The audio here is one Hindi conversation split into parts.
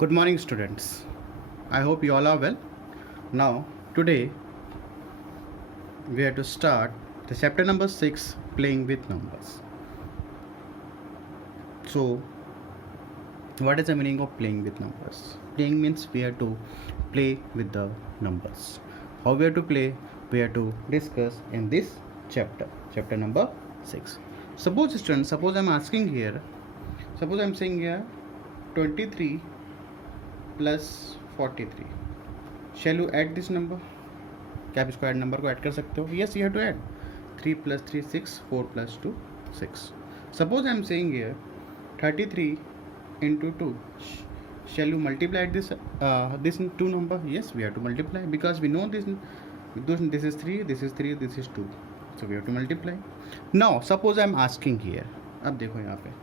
Good morning, students. I hope you all are well. Now, today we are to start the chapter number 6, playing with numbers. So, what is the meaning of playing with numbers? Playing means we are to play with the numbers. How we are to play? We are to discuss in this chapter number 6. Suppose I'm asking here, suppose I'm saying here 23 plus 43. Shall you add this number? क्या आप इसको ऐड नंबर को ऐड कर सकते हो? Yes, you have to add 3 plus 3 6, 4 plus 2 6. Suppose I am saying here 33 into 2. Shall you multiply this two number? Yes, we have to multiply because we know this is 3, this is 3, this is 2. So we have to multiply. Now suppose I am asking here, अब देखो यहाँ पे,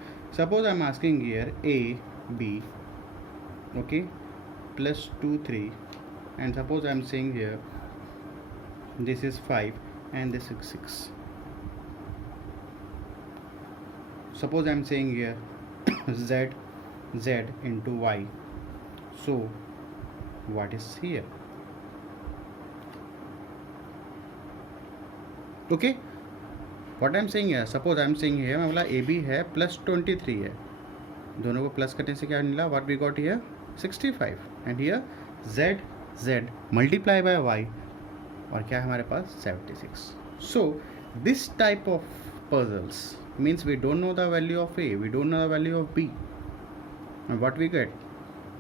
suppose I am asking here a b, okay, plus 2 3, and suppose I am saying here this is 5 and this is 6. Suppose I am saying here z into y. So what is here? Okay, what I am saying here, suppose I am saying here मैं बोला ab है plus 23 है, दोनों को प्लस करने से क्या मिला? what we got here 65, and here z multiply by y, और क्या है हमारे पास 76. So this type of puzzles means we don't know the value of a, we don't know the value of b, and what we get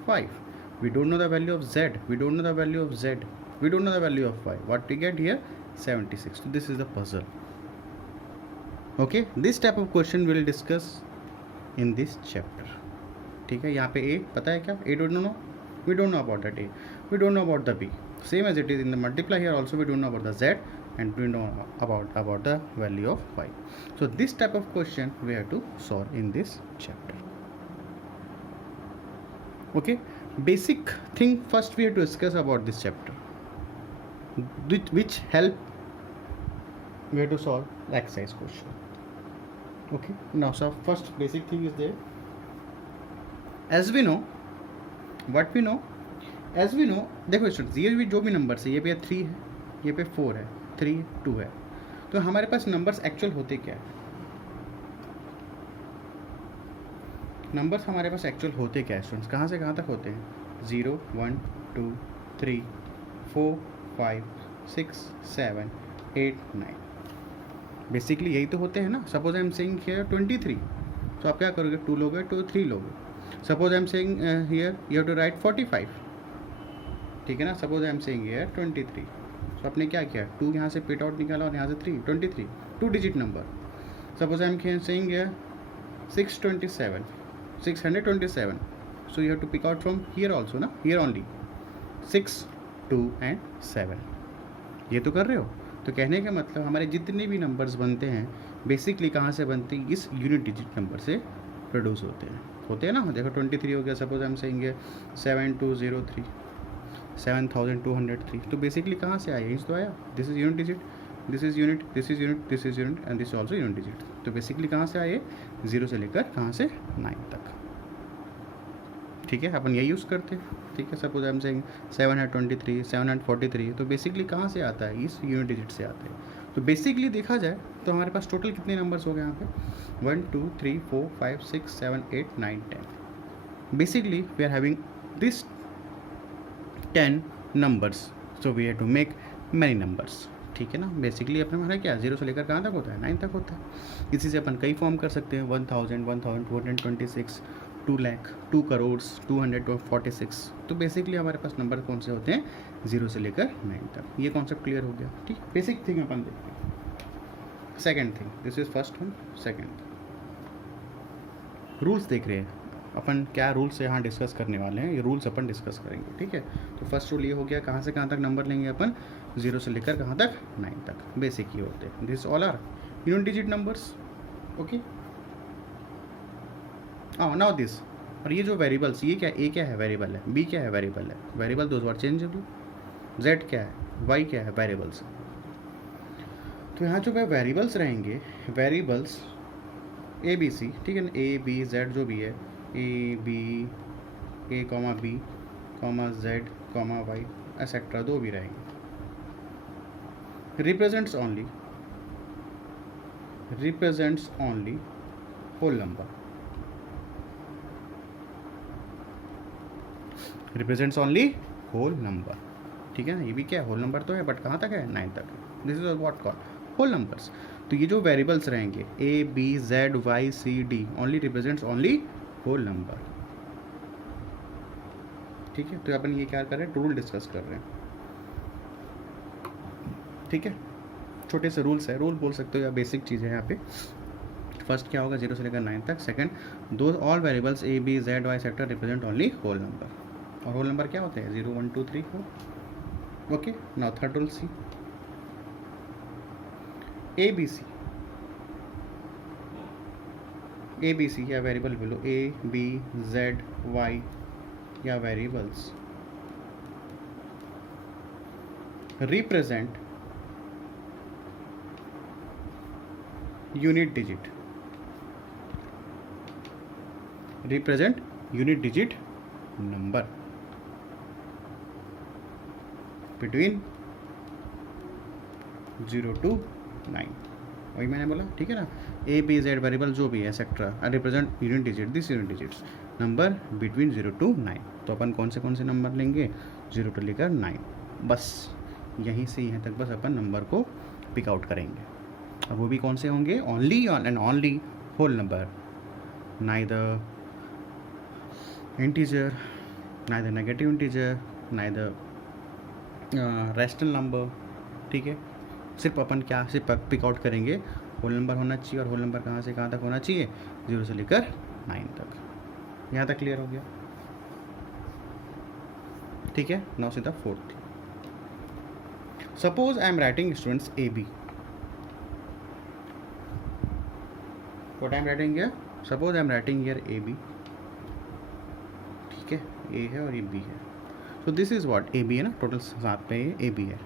5. We don't know the value of z, we don't know the value of z, we don't know the value of y, what we get here 76. So this is the puzzle. Okay, this type of question we will discuss in this chapter. ठीक है, यहाँ पे a पता है क्या? a don't know, we don't know about that a, we don't know about the b. Same as it is in the multiply, here also we don't know about the z, and we know about the value of y. So this type of question we have to solve in this chapter. Okay, basic thing first we have to discuss about this chapter, which help we have to solve the exercise question. Okay, now so first basic thing is there. As we know, what we know, as we know, देखो स्टूडेंट्स, ये भी जो भी नंबर्स है, ये पे 3 है, ये पे 4 है, 3 2 है, तो हमारे पास नंबर्स एक्चुअल होते क्या है? नंबर्स हमारे पास एक्चुअल होते क्या है स्टूडेंट्स? कहाँ से कहाँ तक होते हैं? 0 1 2 3 4 5 6 7 8 9. बेसिकली यही तो होते हैं ना. Suppose I am saying here 23, तो आप क्या करोगे? 2 लोगे तो 3 लोगे. Suppose I am saying here you have to write 45, ठीक है ना. Suppose I am saying here 23, तो आपने क्या किया? 2 यहाँ से पिट आउट निकाला और यहाँ से 3, 23, 2 digit number. Suppose I am saying here 627, 627, so you have to pick out from here also ना, हियर ओनली 6 2 एंड 7. ये तो कर रहे हो. तो कहने का मतलब हमारे जितने भी नंबर्स बनते हैं बेसिकली कहाँ से बनते हैं? इस यूनिट डिजिट नंबर से प्रोड्यूस होते हैं ना. देखो 23 हो गया. सपोज आई एम सेइंग 7203, 7203, तो बेसिकली कहाँ से आया? यहीं तो आया. This is unit digit, this is unit, this is unit, this is unit, and this also unit digit. तो बेसिकली कहाँ से आए? 0 से लेकर कहाँ से 9 तक. ठीक है, अपन यही यूज़ करते हैं. ठीक है, सपोज आई एम सेइंग 723, 743, तो बेसिकली कहाँ से आता है? इस यूनिट डिजिट से आता है. तो बेसिकली देखा जाए तो हमारे पास टोटल कितने नंबर्स हो गए यहाँ पे? 1 2 3 4 5 6 7 8 9 10. Basically we are having this 10 numbers, so we have to make many numbers. ठीक है ना. बेसिकली अपने हमारा क्या 0 से लेकर कहाँ तक होता है? 9 तक होता है. इसी से अपन कई फॉर्म कर सकते हैं. 1000, 1226, 2 लाख, 2 करोड़, 246. तो बेसिकली हमारे पास नंबर कौन से होते हैं? 0 से लेकर 9 तक. ये कॉन्सेप्ट क्लियर हो गया. ठीक, बेसिक थिंग अपन देखते हैं. Second thing, this is first one. Second rules देख रहे हैं अपन. क्या रूल्स यहाँ डिस्कस करने वाले हैं? ये रूल्स अपन डिस्कस करेंगे. ठीक है, तो फर्स्ट रूल ये हो गया, कहाँ से कहाँ तक नंबर लेंगे अपन? 0 से लेकर कहाँ तक? 9 तक. बेसिक ये होते हैं. This all are unit digit numbers. Okay, now this. और ये जो वेरिएबल्स, ये क्या? ए क्या है? वेरिएबल है. बी क्या है? वेरिएबल है. Variable those are changeable. Z क्या है? वाई क्या है? वेरिएबल्स. तो यहाँ जो वेरिएबल्स रहेंगे, वेरिएबल्स ए बी सी, ठीक है ना, ए बी जेड जो भी है, A B A comma B comma Z comma Y etcetera, दो भी रहेंगे. Represents only whole number. Represents only whole number. ठीक है ना, ये भी क्या है, होल नंबर तो है बट कहाँ तक है, 9 तक है. This is what call whole numbers. तो ये जो वेरिएबल्स रहेंगे A B Z Y C D only represents only whole number. ठीक है, तो अपन ये क्या कर रहे हैं, रूल डिस्कस कर रहे हैं. ठीक है, छोटे से रूल्स है, रूल बोल सकते हो या बेसिक चीज़ें हैं यहाँ पे. फर्स्ट क्या होगा, 0 से लेकर 9 तक. सेकंड, दो all variables A B Z Y sector represent only whole number. और होल नंबर क्या होते हैं, 0 1 2 3 4. Okay, now third rule C. A B C या वेरिएबल बोलो, ए बी जेड वाई या variables represent unit digit number between 0 to 9. वही मैंने बोला. ठीक है ना, ए बी जेड वेरिएबल जो भी है etcetera represent unit digit, this unit digits number between 0 to 9. तो अपन कौन से नंबर लेंगे, 0 to लेकर 9. बस यहीं से यहाँ तक बस अपन नंबर को पिक आउट करेंगे. अब वो भी कौन से होंगे, only and only whole number, neither integer, neither negative integer, neither rational number. ठीक है, सिर्फ अपन क्या सिर्फ पिक आउट करेंगे, होल नंबर होना चाहिए. और होल नंबर कहाँ से कहाँ तक होना चाहिए, 0 से लेकर 9 तक. यहाँ तक क्लियर हो गया. ठीक है, नाउ सीधा fourth. Suppose I am writing students A B. What I am writing here, suppose I am writing here A B. ठीक है, ए है और ये बी है. तो this is what, A B है ना, टोटल साथ पे ये ए बी है.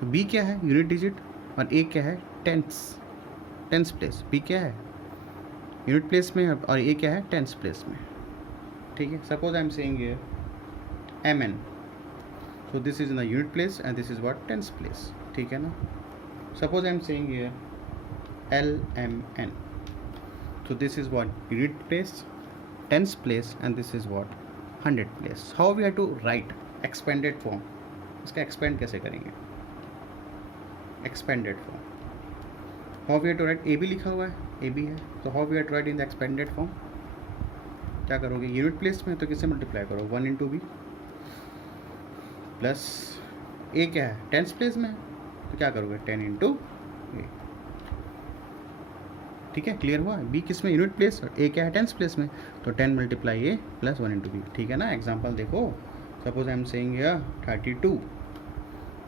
तो बी क्या है, यूनिट डिजिट. और ए क्या है, टेंस प्लेस. बी क्या है, यूनिट प्लेस में, और ए क्या है, टेंस प्लेस में. ठीक है, suppose I am saying here M N. So this is in the unit place and this is what, tens place. ठीक है ना. Suppose I am saying here L M N. So this is what unit place, tens place, and this is what 100 place. How we have to write expanded form? इसका expand कैसे करेंगे, expanded form. How we have to write, AB लिखा हुआ है, AB है, तो how we have to write in the expanded form? क्या करोगे, यूनिट प्लेस में तो किससे मल्टीप्लाई करो, 1 into b प्लस ए क्या है, टेंस प्लेस में, तो क्या करोगे, 10 into a. ठीक है, क्लियर हुआ. बी किस में, यूनिट प्लेस, और ए क्या है, टेंस प्लेस में, तो 10 मल्टीप्लाई ए प्लस 1 into बी. ठीक है ना. एग्जांपल देखो, suppose I am saying here 32.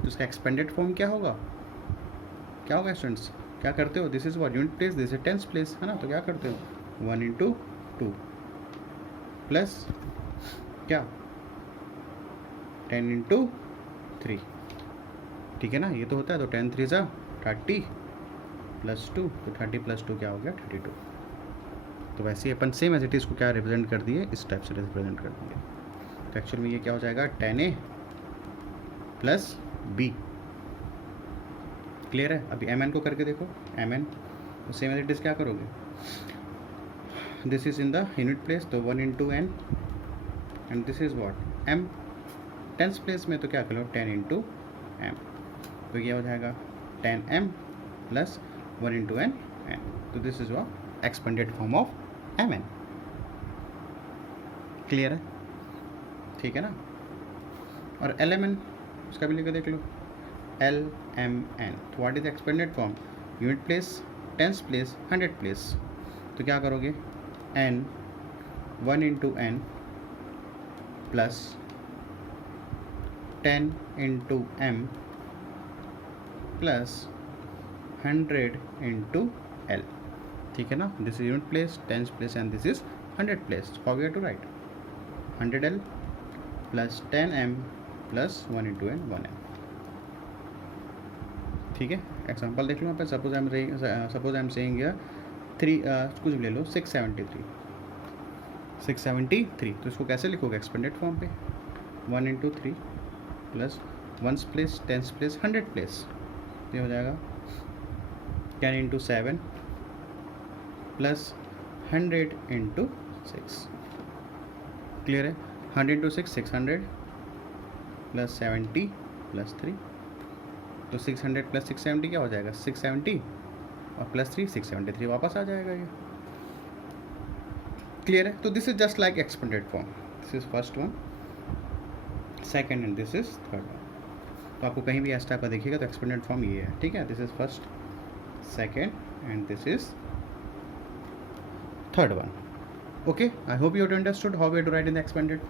तो इसका एक्सपेंडेड फॉर्म क्या होगा, स्टूडेंट्स, क्या करते हो, this is what, unit place, this is tense place, है ना. तो क्या करते हो, 1 into 2 प्लस क्या, 10 into 3. ठीक है ना, ये तो होता है. तो 10 3 जा 30 प्लस 2, तो 30 प्लस 2 क्या हो गया, 32. तो वैसे ही अपन सेम एज इट इज़ को क्या रिप्रेजेंट कर दिए, इस टाइप से रिप्रेजेंट कर दिए. तो एक्चुअल में ये क्या हो जाएगा, 10a प्लस b. क्लियर है. अभी mn को करके देखो, mn तो सेम एज इट इज़ क्या करोगे, this is in the unit place, तो 1 into n and this is what, m. Tens place में तो क्या करो, 10 into m. तो ये हो जाएगा 10m प्लस 1 into n. तो this is what expanded form of mn. Clear है. ठीक है ना. और lmn उसका भी लेकर देख लो, lmn. तो what is expanded form, unit place, tens place, 100 place. तो क्या करोगे, n 1 into n plus 10 into m plus 100 into L. ठीक है ना. This is unit place, tens place, and this is 100 place. How we have to write, 100L plus 10M plus 1 into n 1M. ठीक है. एग्जांपल देख लो यहाँ पे, suppose I am saying here 3 कुछ भी ले लो, 673. 673, तो इसको कैसे लिखोगे एक्सपेंडेड फॉर्म पे, 1 into 3 plus 1s place 10s place 100 place, ये हो जाएगा 10 इंटू 7 प्लस 100 इंटू 6, क्लियर है। 100 इंटू 6 600 प्लस 70 प्लस 3, तो 600 प्लस 670 क्या हो जाएगा 670 और प्लस 3 673 वापस आ जाएगा ये, क्लियर है। तो this is just like expanded form, this is first one, second and this is third one. तो आपको कहीं भी इस टाइप का देखिएगा तो एक्सपेंडेड फॉर्म ये है, ठीक है। This is first, second and this is third one. Okay, I hope you understood how we have to write in the expanded.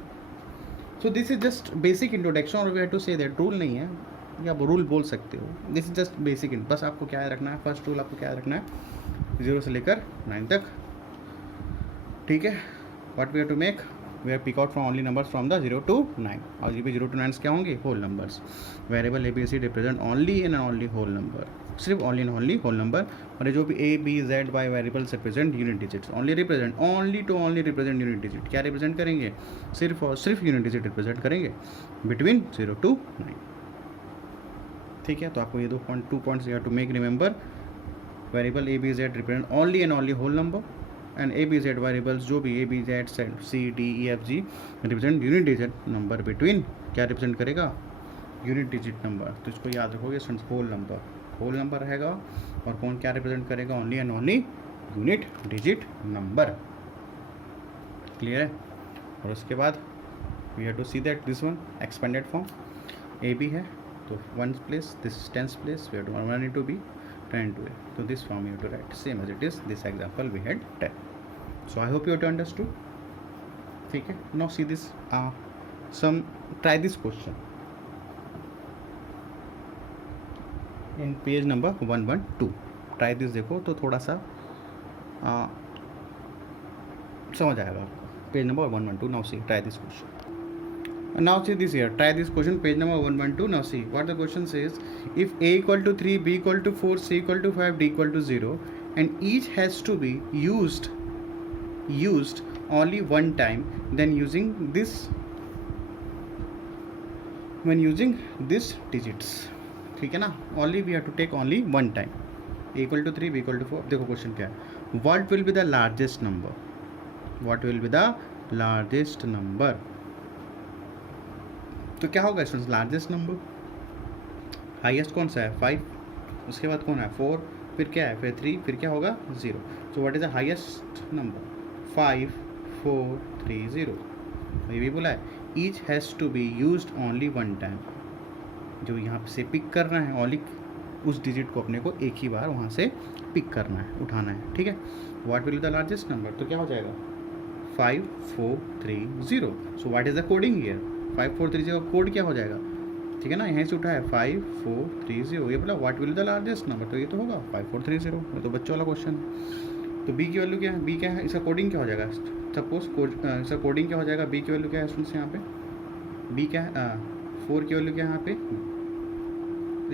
So this is just basic introduction, और we have to say that rule नहीं है, या आप रूल बोल सकते हो, दिस इज जस्ट बेसिक। बस आपको क्या रखना है, फर्स्ट रूल आपको क्या रखना है 0 से लेकर 9 तक, ठीक है। What we have to make, we have pick out from only numbers from the 0 to 9, और ये भी 0 to 9 क्या होंगे, whole numbers. Variable ABC represent only and only whole number, सिर्फ only and only whole number. और ये जो भी A, B, Z, Y variables represent unit digits, only represent, only to only represent unit digit. क्या रिप्रेजेंट करेंगे, सिर्फ और सिर्फ यूनिट डिजिट रिप्रेजेंट करेंगे बिटवीन 0 to 9, ठीक है। तो आपको ये 2 points you have to make remember, variable A, B, Z represent only and only whole number, and A, B, Z variables जो भी A, B, Z, C, D, E, F, G represent unit digit number between, क्या रिप्रेजेंट करेगा, यूनिट डिजिट नंबर। तो इसको याद रखोगे स्टूडेंट्स, होल नंबर रहेगा, और कौन क्या रिप्रेजेंट करेगा, only and only unit digit number, clear है। और उसके बाद we have to see that this one expanded form, AB है तो 1 place, this 10 place, we have to 1 into B 10 into A, so this form you have to write same as it is this example we had 10. So I hope you have understood, ठीक है। Now see this some try this question in page number 112, try this, देखो तो थोड़ा सा समझ आएगा, page number 112। Now see, try this question. And now see this here, try this question, page number 112. Now see what the question says, if A equal to 3, B equal to 4, C equal to 5, D equal to 0, and each has to be used only one time, then using this digits, ठीक है ना, only we have to take only one time, A equal to 3, B equal to 4। देखो क्वेश्चन क्या है, what will be the largest number, what will be the largest number। तो क्या होगा स्टूडेंट्स, लार्जेस्ट नंबर, हाईएस्ट कौन सा है 5, उसके बाद कौन है 4, फिर क्या है, फिर 3, फिर क्या होगा 0। So what is the highest number, 5 4 3 0। ये भी बोला है each has to be used only one time, जो यहाँ से पिक करना है ओनली उस डिजिट को अपने को एक ही बार वहाँ से पिक करना है, उठाना है, ठीक है। What will be the largest number, तो क्या हो जाएगा 5 4 3 0। So what is the coding here, 5 4 3 0 code क्या हो जाएगा, ठीक है ना, यहीं से उठा है 5 4 3 0, ये बोला what will the largest number, तो ये तो होगा 5 4 3 0, ये तो बच्चों वाला क्वेश्चन है। तो बी की वैल्यू क्या है, बी क्या है, इसका कोडिंग क्या हो जाएगा, सपोज इसका कोडिंग क्या हो जाएगा, बी की वैल्यू क्या है स्टूडेंट्स यहाँ पे, बी क्या है 4 की वैल्यू क्या है यहाँ पे,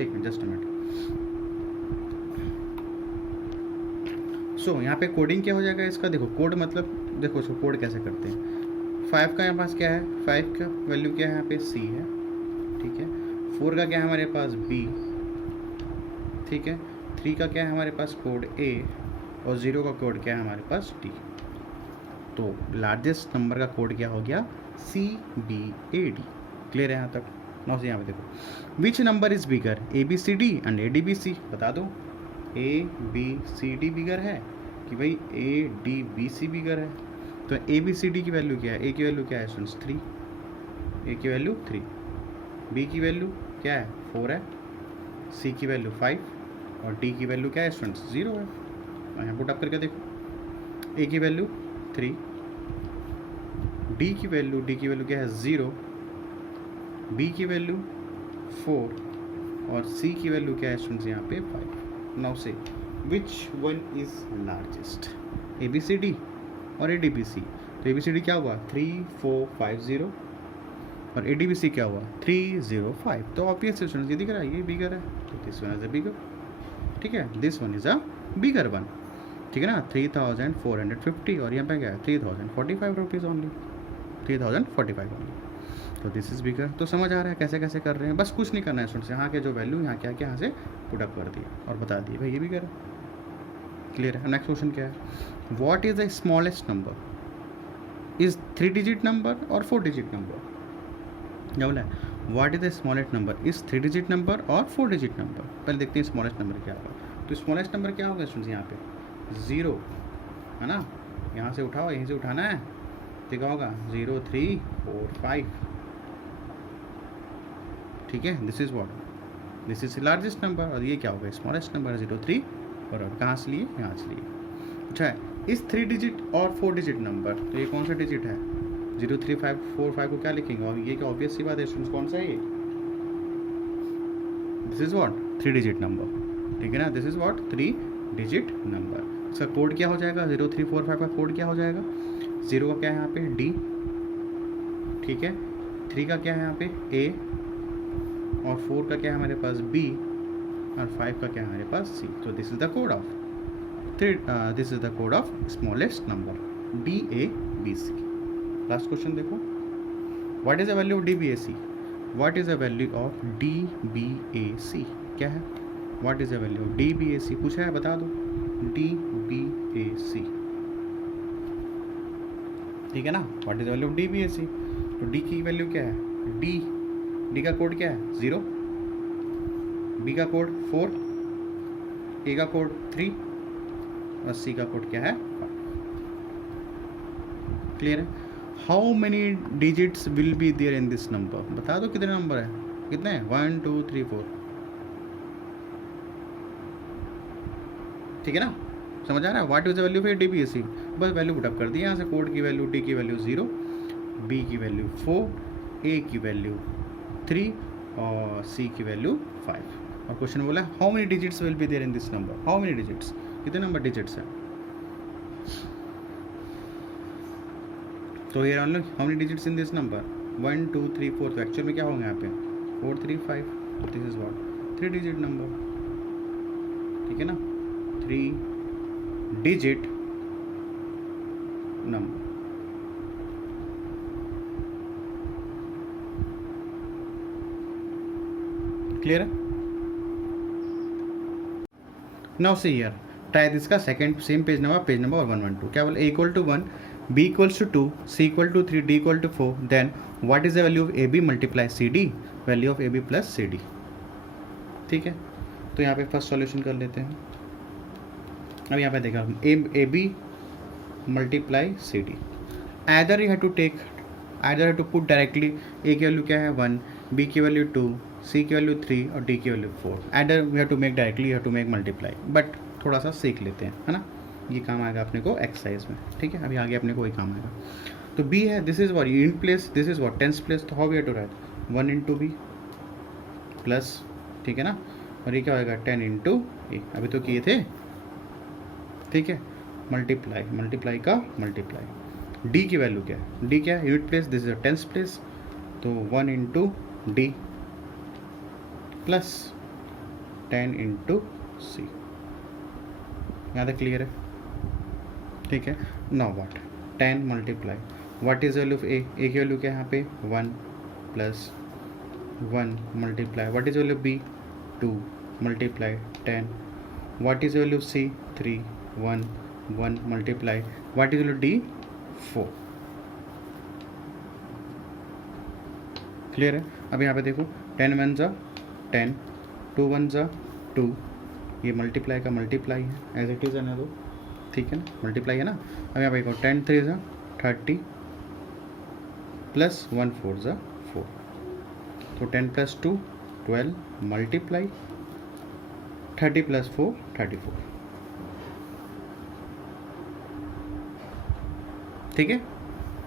एक मिनट जस्ट अ मिनट। सो यहाँ पे कोडिंग क्या हो जाएगा इसका, देखो कोड मतलब देखो इसको कोड कैसे करते हैं, 5 का यहाँ पास क्या है, 5 का वैल्यू क्या है यहाँ पे C है, ठीक है। 4 का क्या है हमारे पास B, ठीक है। 3 का क्या है हमारे पास कोड A, और 0 का कोड क्या है हमारे पास D। तो लार्जेस्ट नंबर का कोड क्या हो गया CBAD, क्लियर है यहाँ तक। नौ से यहाँ पे देखो, which number is bigger ABCD and ADBC, बता दो ABCD बिगर है कि भाई ADBC बिगर है। तो ABCD की वैल्यू क्या है, A की वैल्यू क्या है स्टूडेंट्स 3, A की वैल्यू 3, B की वैल्यू क्या है 4 है, C की वैल्यू 5, और D की वैल्यू क्या है स्टूडेंट्स 0 है। यहाँ पुट अप करके देखो, A की वैल्यू 3, D की वैल्यू क्या है 0, B की वैल्यू 4, और C की वैल्यू क्या है स्टूडेंट्स यहाँ पे 5। नाउ से which one is largest, ABCD और ADBC। तो ABCD क्या हुआ 3 4 5 0, और ADBC क्या हुआ 3 0 5। तो ऑब्वियस स्टूडेंट्स ये दिख रहा है ये बिगर है, तो दिस वन इज अ बिगर, ठीक है, this one is a bigger one. ठीक है ना, 3450, और यहाँ पे क्या है 3045 रुपीज़ ओनली, 3045 ओनली। तो दिस इज़ बिगर। तो समझ आ रहा है कैसे कैसे कर रहे हैं, बस कुछ नहीं करना है स्टूडेंट्स, यहाँ के जो वैल्यू यहाँ क्या क्या यहाँ से पुट अप कर दिया और बता दिए भाई ये भी कर। क्लियर है। नेक्स्ट क्वेश्चन क्या है, what is the smallest number, is 3 digit number और 4 डिजिट नंबर। क्या बोला है, what is the smallest number, is 3 digit number और 4 डिजिट नंबर। पहले देखते हैं स्मॉलेस्ट नंबर क्या होगा। तो स्मॉलेस्ट नंबर क्या होगा स्टूडेंट्स, यहाँ पे 0 है ना, यहाँ से उठाओ, यहीं से उठाना है, तो क्या होगा 0 3 4 5। ठीक है, this is what, this is largest number, और ये क्या होगा स्मॉलेस्ट नंबर 0 3 और कहाँ से लिए, यहाँ से लिए। अच्छा है, इस 3 डिजिट और 4 डिजिट नंबर, तो ये कौन सा डिजिट है, 0 3 5 4 5 को क्या लिखेंगे, और ये क्या ऑब्वियस सी बात है स्टूडेंट्स, कौन सा है ये, this is what 3 digit number. ठीक है ना, this is what 3 digit number. इसका कोड क्या हो जाएगा, 0 3 4 5 का कोड क्या हो जाएगा, 0 का क्या है यहाँ पे D, ठीक है, 3 का क्या है यहाँ पे A, और 4 का क्या है हमारे पास B, और 5 का क्या है हमारे पास C। तो this is the code of this is the code of smallest number DABC। Last question देखो, what is the value of DBAC, what is the value of DBAC, क्या है, what is the value of DBAC, पूछा है बता दो, DBAC। ठीक है ना, what is the value of DBAC। तो D की वैल्यू क्या है, D का कोड क्या है 0, B का कोड 4, A का कोड 3, और C का कोड क्या है 5। क्लियर है। How many digits will be there in this number, बता दो कितने नंबर है, कितने हैं 1 2 3 4। ठीक है ना, समझ आ रहा है। What is the value of DBAC, बस वैल्यू पुटअप कर दी यहाँ से, कोड की वैल्यू, D की वैल्यू 0, B की वैल्यू 4, A की वैल्यू 3, और C की वैल्यू 5। और क्वेश्चन बोला how many digits will be there in this number, how many digits, कितने नंबर डिजिट्स हैं। तो here only how many digits in this number 1 2 3 4। तो एक्चुअल में क्या होंगे यहाँ पे 4 3 5, this is what 3 digit number. ठीक है ना, 3 डिजिट नंबर। क्लियर है। Now see here, try this का सेकंड सेम पेज नंबर 112। क्या बोले, A equal to 1, B equals to 2, C equal to 3, D equal to 4, then what is the value of AB multiply CD, value of AB plus CD। ठीक है, तो यहाँ पे फर्स्ट सॉल्यूशन कर लेते हैं। अब यहाँ पे देखा AB multiply CD, either you have to take, either have to put directly, A की वैल्यू क्या है 1, B की वैल्यू 2, C की वैल्यू 3 और D की value 4। Either we have to make directly, you have to make multiply, but थोड़ा सा सीख लेते हैं, है ना, ये काम आएगा अपने को एक्सरसाइज में। ठीक है, अभी आगे अपने को वही काम आएगा। तो B है, this is what in place, this is what tens place, तो how we have to write 1 into B plus, ठीक है ना, और ये क्या होगा 10 इंटू A, अभी तो किए थे। ठीक है, मल्टीप्लाई, मल्टीप्लाई का मल्टीप्लाई, D की वैल्यू क्या है, D क्या है unit place, this is a tense place, तो 1 into D plus 10 into C। यहाँ तक क्लियर है। ठीक है, now what 10 multiply, what is value of A, A की वैल्यू क्या है यहाँ पे 1 plus 1 multiply, what is value of B 2 multiply 10, what is value of C 3 1 1 multiply, what is value D 4। Clear है। अब यहाँ पे देखो 10 1 जा 10, 2 1 जा 2, ये मल्टीप्लाई का मल्टीप्लाई है, एज इट इज है ना, दो ठीक है ना, मल्टीप्लाई है ना। अब यहाँ पे देखो 10 3 जा 30 प्लस 1 4 जा 4, तो 10 प्लस 2 12 मल्टीप्लाई 30 प्लस 4 34। ठीक है,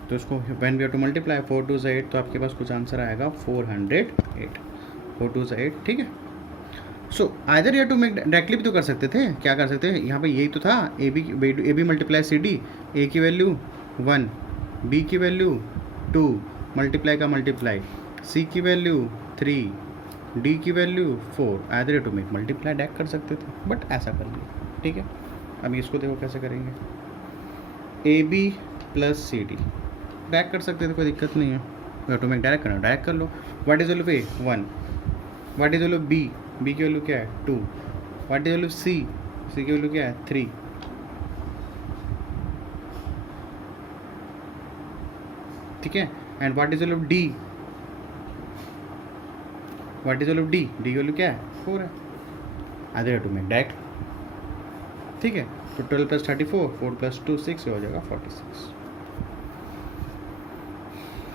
तो इसको when we have to multiply 4 2 8, तो आपके पास कुछ आंसर आएगा 408, 4 2 8। ठीक है, so either you to make, directly भी तो कर सकते थे, क्या कर सकते हैं यहाँ पे यही तो था, A B multiply CD, A की वैल्यू 1, B की वैल्यू 2 मल्टीप्लाई का मल्टीप्लाई, C की वैल्यू 3, D की value 4, either you to make multiply direct कर सकते थे, बट ऐसा कर लिया। ठीक है, अभी इसको देखो कैसे करेंगे, A B plus C D direct कर सकते थे, कोई दिक्कत नहीं है, ऑटोमेटिक डायरेक्ट करना, डायरेक्ट कर लो। What is value A 1, what is value B, B की वैल्यू क्या है 2, what is value C, C की वैल्यू क्या है 3, ठीक है। And what is value D, what is value D, D की वैल्यू क्या है 4 है, आधे ऑटोमेटिक डायरेक्ट, ठीक है। तो 12 प्लस 34, 4 प्लस 2 6 हो जाएगा 46।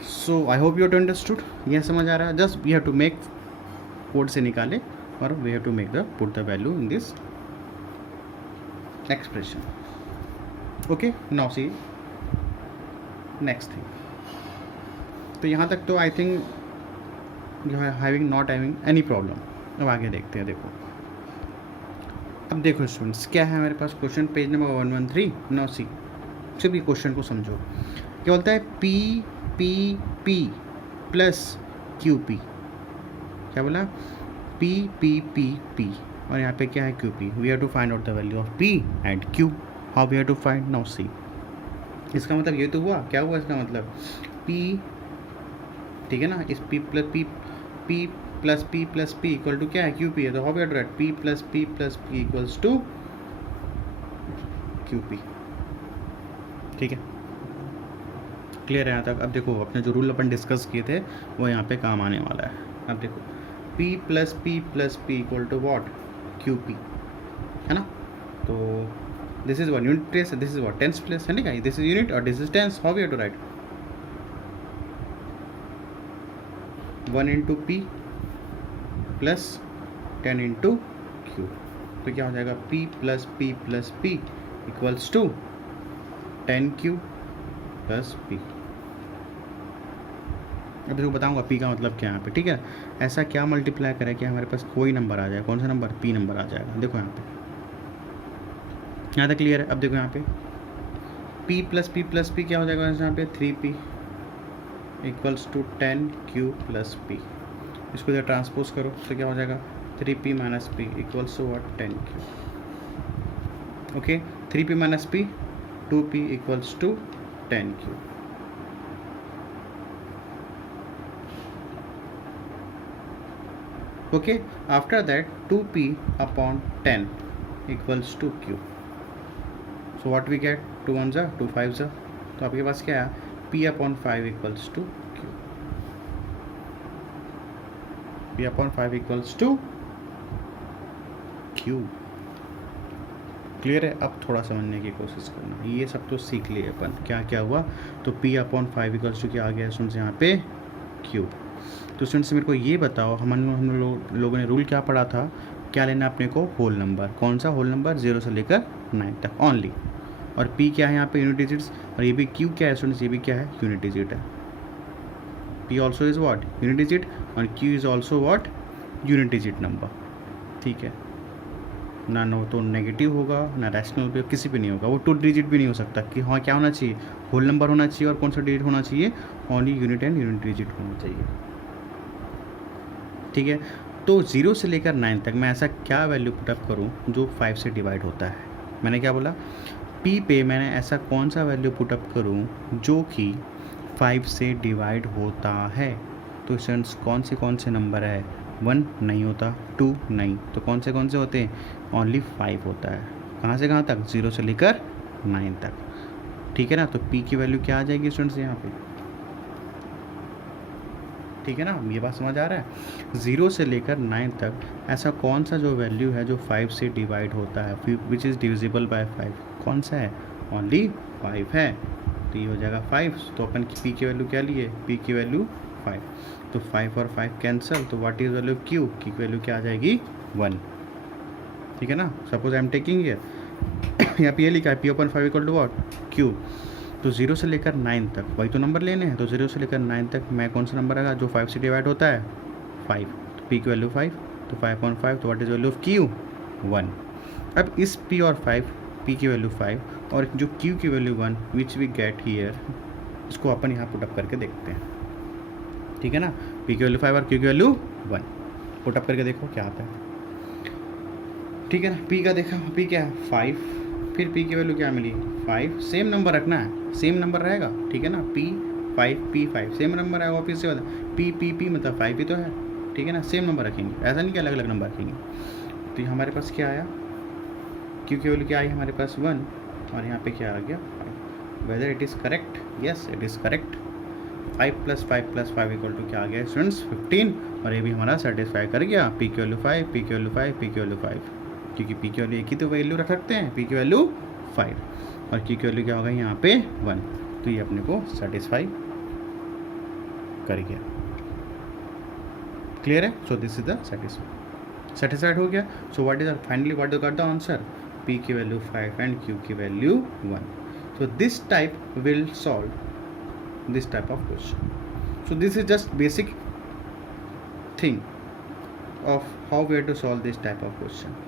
So I hope you have understood, यह समझ आ रहा है। Just we have to make, code से निकाले और we have to make the put the value in this expression. Okay, now see next thing. तो यहाँ तक तो I think you are having not having any problem. अब आगे देखते हैं। देखो अब देखो स्टूडेंट्स, क्या है हमारे पास question page number 113। Now see, सिर्फ ये क्वेश्चन को समझो। क्या बोलता है, P P P plus Q P, क्या बोला, पी पी पी पी, और यहाँ पे क्या है Q P. We have to find out the value of P and Q. How we have to find, now see. इसका मतलब ये तो हुआ, क्या हुआ इसका मतलब, पी, ठीक है ना, इस P plus P, P plus P plus P equal to क्या है क्यू पी है। तो how we have to write P plus P equals to Q P, ठीक है। क्लियर है यहाँ तक। अब देखो अपने जो रूल अपन डिस्कस किए थे वो यहाँ पे काम आने वाला है। अब देखो p plus P equal to what, Q P, है ना। तो this is one unit place, this is what tens place, है ना, दिस इज यूनिट और this is tens. How we have to write 1 into P plus 10 into Q. तो क्या हो जाएगा, p plus P equals to 10q plus P. अब देखो बताऊंगा पी का मतलब क्या है यहाँ पे, ठीक है। ऐसा क्या मल्टीप्लाई करें कि हमारे पास कोई नंबर आ जाए, कौन सा नंबर, पी नंबर आ जाएगा। देखो यहाँ पे, यहाँ तक क्लियर है। अब देखो यहाँ पे पी प्लस पी क्या हो जाएगा यहाँ पे 3p equals to 10q plus P. इसको जब ट्रांसपोज करो तो क्या हो जाएगा 3p minus P equals to what 10q। Okay, 3p minus P 2p equals to 10q। okay, after that 2p upon 10 equals to q. so what we get, 2 1s are 2 5s are, तो आपके पास क्या है p upon 5 equals to q, p upon 5 equals to q। Clear है। अब थोड़ा समझने की कोशिश करना, ये सब तो सीख लिए अपन, क्या क्या हुआ। तो p अपॉन 5 इक्वल्स टू क्या आ गया स्टूडेंट्स यहाँ पे q। तो स्टूडेंट्स मेरे को ये बताओ, हम लोगों ने रूल क्या पढ़ा था, क्या लेना अपने को, होल नंबर। कौन सा होल नंबर, 0 से लेकर 9 तक ओनली। और p क्या है यहाँ पे यूनिट डिजिट्स, और ये भी q क्या है स्टूडेंट्स, ये भी क्या है यूनिट डिजिट है। p also is what unit digit और q is also what unit digit number, ठीक है ना। नो तो नेगेटिव होगा ना रैशनल भी, किसी भी नहीं होगा, वो 2 डिजिट भी नहीं हो सकता। कि हाँ क्या होना चाहिए, होल नंबर होना चाहिए, और कौन सा डिजिट होना चाहिए, only unit and unit digit होना चाहिए, ठीक है। तो 0 से लेकर 9 तक मैं ऐसा क्या वैल्यू पुटअप करूँ जो 5 से डिवाइड होता है। मैंने क्या बोला, p पे मैंने ऐसा कौन सा वैल्यू पुटअप करूँ जो कि 5 से डिवाइड होता है। तो स्टूडेंट्स कौन से नंबर है, 1 नहीं होता, 2 नहीं, तो कौन से होते हैं, ओनली 5 होता है। कहाँ से कहाँ तक, 0 से लेकर 9 तक, ठीक है ना। तो p की वैल्यू क्या आ जाएगी स्टूडेंट्स यहाँ पे, ठीक है ना। ये बात समझ आ रहा है। 0 से लेकर 9 तक ऐसा कौन सा जो वैल्यू है जो 5 से डिवाइड होता है, विच इज़ डिविजिबल बाय 5, कौन सा है, ओनली 5 है। तो ये हो जाएगा 5। तो अपन p की वैल्यू क्या लिए, p की वैल्यू 5, तो 5 और 5 कैंसिल, तो व्हाट इज वैल्यू q की वैल्यू क्या आ जाएगी 1, ठीक है ना। Suppose I am taking here, यहाँ पे ये लिखा है p upon 5 equal to what q। तो 0 से लेकर 9 तक वही तो नंबर लेने हैं। तो 0 से लेकर 9 तक मैं कौन सा नंबर आएगा जो 5 से डिवाइड होता है, 5। तो p की वैल्यू 5, तो 5/5, तो what is value of q 1। अब इस p और 5, p की वैल्यू 5 और जो q की value 1 which we get here, इसको अपन यहाँ पुटअप करके देखते हैं, ठीक है ना। p की वैल्यू 5 और q की वैल्यू 1 पुटअप करके देखो क्या आता है, ठीक है ना। p का देखा, p क्या है 5, फिर p की वैल्यू क्या मिली 5, सेम नंबर रखना है, सेम नंबर रहेगा, ठीक है ना, p5 सेम नंबर है, ऑफिस से p मतलब 5 ही तो है, ठीक है ना, सेम नंबर रखेंगे, ऐसा नहीं कि अलग अलग नंबर रखेंगे। तो हमारे पास क्या आया, q की वैल्यू क्या आई हमारे पास 1 और यहाँ पे क्या आ गया 5। Whether it is correct, yes it is correct. 5 + 5 + 5 = क्या आ गया स्टूडेंट्स 15, और ये भी हमारा सेटिस्फाई कर गया, p की वैल्यू 5, p की वैल्यू 5, p की वैल्यू 5, क्योंकि p की वैल्यू एक ही तो वैल्यू रख सकते हैं, p की वैल्यू 5 और q की वैल्यू क्या होगा यहाँ पे 1, तो ये अपने को सेटिस्फाई कर गया। क्लियर है? सो दिस इज द सेटिस्फाइड हो गया। सो what is finally what got the answer, p की वैल्यू 5 एंड q की value 1। So this type will solve this type of question. So this is just basic thing of how we are to solve this type of question.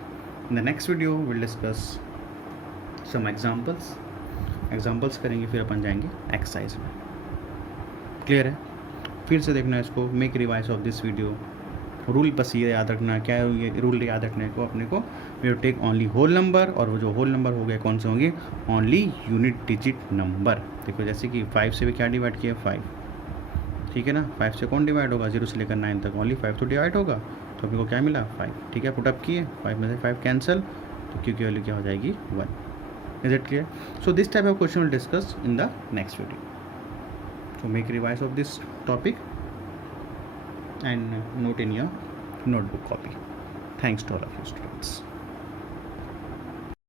In the next video we'll discuss some examples करेंगे, फिर अपन जाएंगे एक्सरसाइज में। क्लियर है? फिर से देखना इसको, make revise of this video. Rule बस ये याद रखना, क्या है ये रूल याद रखने को अपने को, we take only whole number, और वो जो होल नंबर हो गए कौन से होंगे, ओनली यूनिट डिजिट नंबर। देखो जैसे कि 5 से भी क्या डिवाइड किया 5, ठीक है ना, 5 से कौन डिवाइड होगा, 0 से लेकर 9 तक ओनली 5 तो डिवाइड होगा, तो अपने को क्या मिला 5, ठीक है, पुटअप किए 5 में से 5 कैंसिल, तो क्यू की वैल्यू क्या हो जाएगी 1। Is it clear? So this type of question will discuss in the next video. So make revise of this topic and note in your notebook copy. Thanks to all of you students.